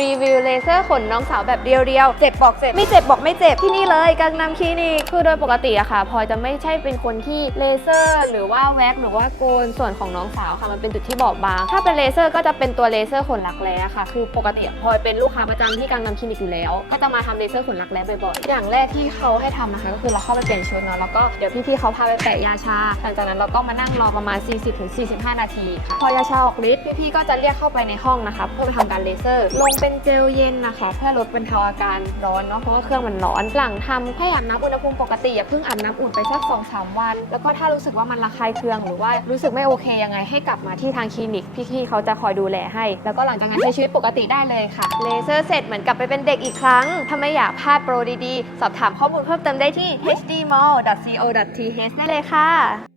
รีวิวเลเซอร์ขนน้องสาวแบบเรียวๆ เจ็บบอกเจ็บ ไม่เจ็บบอกไม่เจ็บที่นี่เลยกังนำคลินิก คือโดยปกติอะค่ะพลอยจะไม่ใช่เป็นคนที่เลเซอร์ หรือว่าแว็กหรือว่าโกนส่วนของน้องสาวค่ะมันเป็นจุดที่บอบบาง ถ้าเป็นเลเซอร์ก็จะเป็นตัวเลเซอร์ขนรักแร้ค่ะ คือปกติพลอยเป็นลูกค้าประจำที่กังนำคลินิกอยู่แล้ว ก็จะมาทำเลเซอร์ขนรักแร้บ่อยๆ อย่างแรกที่เขาให้ทำนะคะ ก็คือเราเข้าไปเปลี่ยนชุดเนาะแล้วก็เดี๋ยวพี่ๆเขาพาไปแปะยาชา หลังจากนั้นเราก็มานั่งรอประมาณ 40-45 นาทีค่ะพอยาชาออกฤทธิ์พี่ๆก็จะเรียกเข้าไปในห้องนะคะเพื่อไปทำการเลเซอร์ลงเป็นเจลเย็นนะคะ เพื่อลดบรรเทาอาการร้อนเนาะเพราะว่าเครื่องมันร้อน หลังทำให้อาบน้ำอุณหภูมิปกติอย่าเพิ่งอาบน้ำอุ่นไปสัก2-3วัน แล้วก็ถ้ารู้สึกว่ามันระคายเคืองหรือว่ารู้สึกไม่โอเคยังไงให้กลับมาที่ทางคลินิกพี่ๆเขาจะคอยดูแลให้ แล้วก็หลังจากนั้นใช้ชีวิตปกติได้เลยค่ะเลเซอร์เสร็จเหมือนกลับไปเป็นเด็กอีกครั้งถ้าไม่อยากพลาดโปรดีๆ สอบถามข้อมูลเพิ่มเติมได้ที่ hdmall.co.th ได้เลยค่ะ